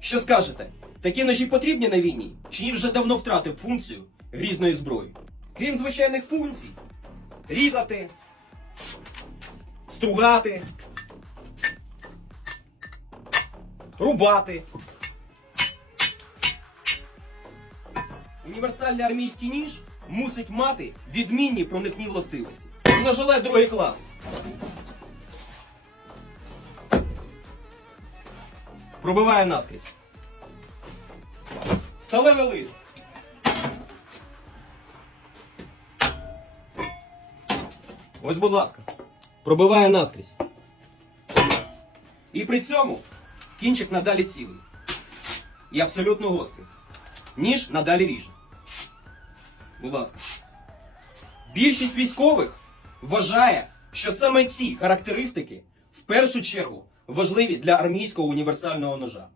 Що скажете? Такі ножі потрібні на війні? Чи вже давно втратив функцію грізної зброї? Крім звичайних функцій: різати, стругати, рубати. Універсальний армійський ніж мусить мати відмінні проникні властивості. Ножеле другий клас. Пробиває наскрізь. Сталевий лист. Ось, будь ласка. Пробиває наскрізь. І при цьому кінчик надалі цілий. І абсолютно гострий. Ніж надалі ріже. Будь ласка. Більшість військових вважає, що саме ці характеристики в першу чергу важливі для армійського універсального ножа.